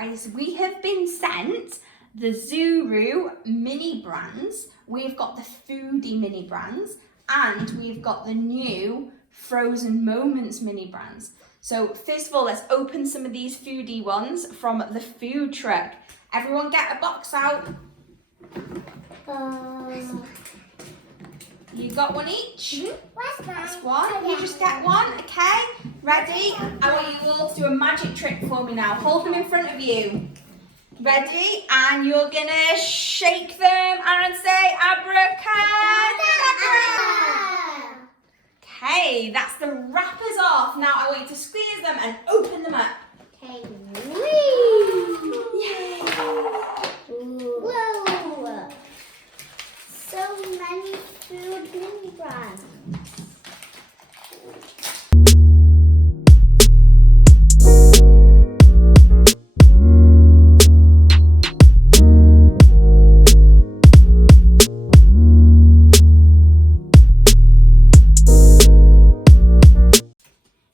guys, we have been sent the Zuru mini brands. We've got the Foodie Mini brands, and we've got the new Frozen Moments mini brands. So first of all, let's open some of these foodie ones from the food truck. Everyone get a box out. You got one each? Where's mine? That's one. You just get one, okay? Ready? I want you all to do a magic trick for me now. Hold them in front of you. Ready? And you're gonna shake them and say abracadabra. Okay, that's the wrappers off. Now I want you to squeeze them and open them up. Okay. Yay! Whoa! So many food mini brands.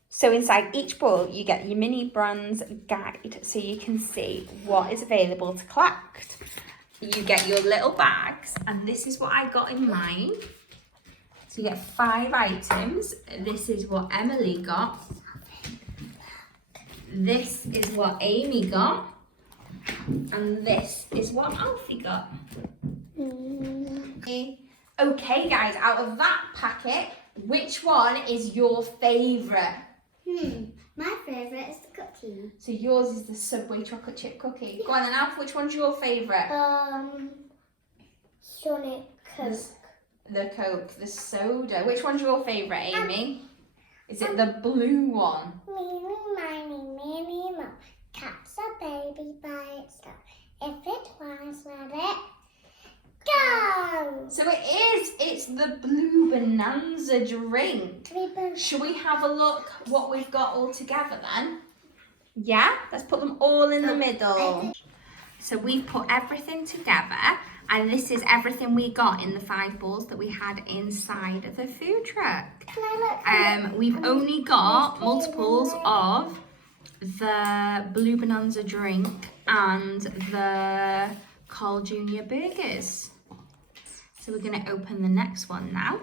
So inside each bowl, you get your mini brands guide so you can see what is available to collect. You get your little bags, and this is what I got in mine. So you get 5 items. This is what Emily got. This is what Amy got. And this is what Alfie got. Okay guys, out of that packet, which one is your favourite? My favourite is the cookie. So yours is the Subway chocolate chip cookie. Go on then, Alf, which one's your favourite? Sonic Coke. The Coke, the soda. Which one's your favourite, Amy? Is it the blue one? Meeny, miny, miny, mo. Cat's a baby by itself. If it wants, let it go. So it is. It's the Blue Bonanza drink. Shall we have a look what we've got all together then? Yeah? Let's put them all in the middle. So we put everything together, and this is everything we got in the 5 balls that we had inside of the food truck. We've only got multiples of the Blue Bonanza drink and the Carl Jr. burgers. So we're going to open the next one now.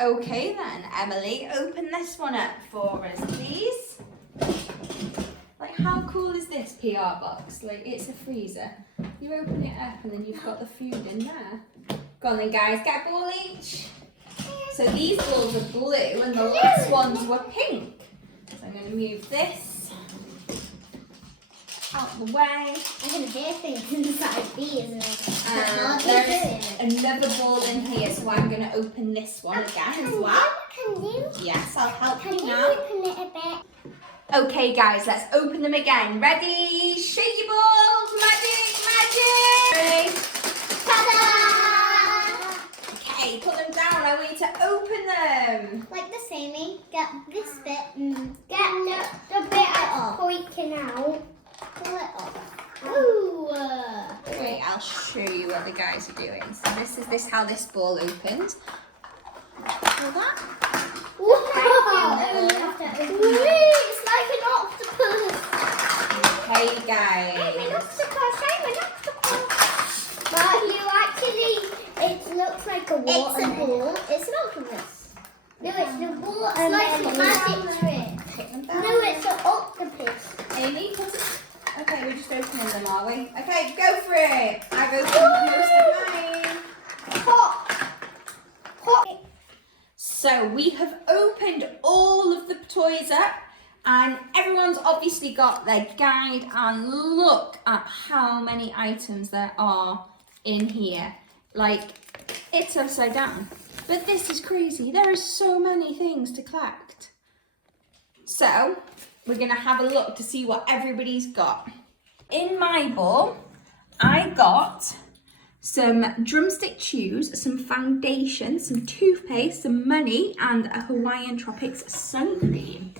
Okay then, Emily, open this one up for us, please. Like, how cool is this PR box? Like, it's a freezer. You open it up and then you've got the food in there. Go on then, guys, get a ball each. So these balls are blue and the last ones were pink. So I'm going to move this out the way. I'm going to hear things inside these. There's another ball in here, so I'm going to open this one again as well. Can you? Yes, I'll help you Can now. you open it a bit? Okay guys, let's open them again. Ready? Shake your balls! Magic! Magic! Ta-da! Okay, put them down. I want you to open them. Like this, Amy. Get this bit. Get the bit that's poking out. Pull it off. Ooh. Wait, I'll show you what the guys are doing. So this is how this ball opens. Pull that. It's like an octopus. Hey guys. I'm an octopus. But it looks like a water ball. It's an octopus. No, it's the ball. It's like a magic trick. No, it's an octopus. Amy, put it. Okay, we're just opening them, are we? Okay, go for it. I've opened most of mine. Hot. So we have opened all of the toys up, and everyone's obviously got their guide, and look at how many items there are in here. Like, it's upside down. But this is crazy. There are so many things to collect. So we're going to have a look to see what everybody's got. In my bowl, I got some drumstick chews, some foundation, some toothpaste, some money, and a Hawaiian Tropics sun cream.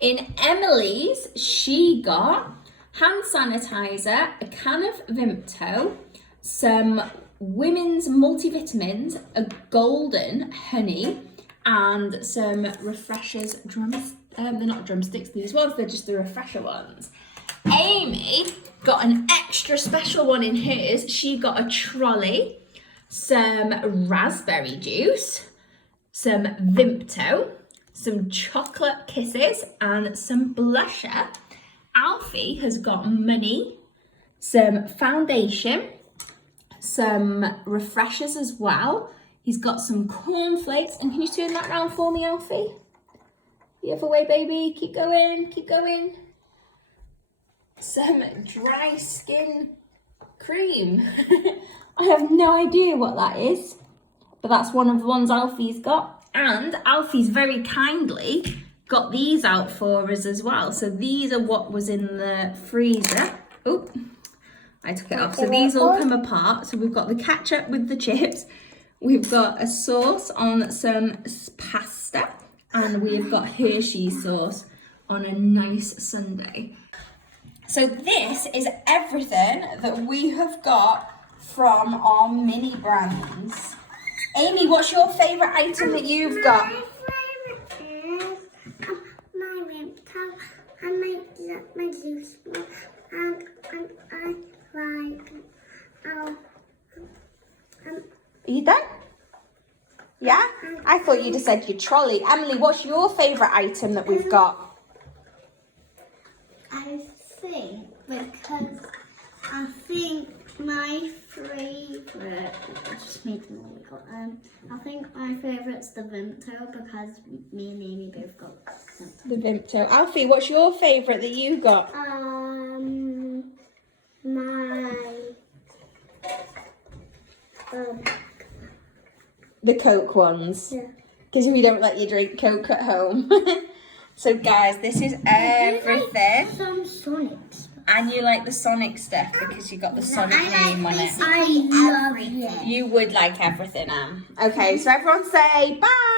In Emily's, she got hand sanitizer, a can of Vimto, some women's multivitamins, a golden honey, and some refreshers. They're not drumsticks, these ones, they're just the refresher ones. Amy got an extra special one in hers. She got a trolley, some raspberry juice, some Vimto, some chocolate kisses, and some blusher. Alfie has got money, some foundation, some refreshers as well. He's got some cornflakes. And can you turn that round for me, Alfie? The other way, baby. Keep going, keep going. Some dry skin cream. I have no idea what that is, but that's one of the ones Alfie's got. And Alfie's very kindly got these out for us as well. So these are what was in the freezer. Oh, I took it off. So these all come apart. So we've got the ketchup with the chips. We've got a sauce on some pasta. And we've got Hershey sauce on a nice sundae. So this is everything that we have got from our mini brands. Amy, what's your favourite item that you've got? My favourite is my Vimto and my juice and I like Are you done? Yeah? I thought you just said your trolley. Emily, what's your favourite item that we've got? I think my favourite, I just made them all got. I think my favourite's the Vimto because me and Amy both got Vimto. The Vimto. Alfie, what's your favourite that you got? The Coke ones. Yeah. Because we don't let you drink Coke at home. So guys, this is everything. Some Sonics. And you like the Sonic stuff because you got the Sonic name on it. I love it. You would like everything, Am. Okay, so everyone say bye.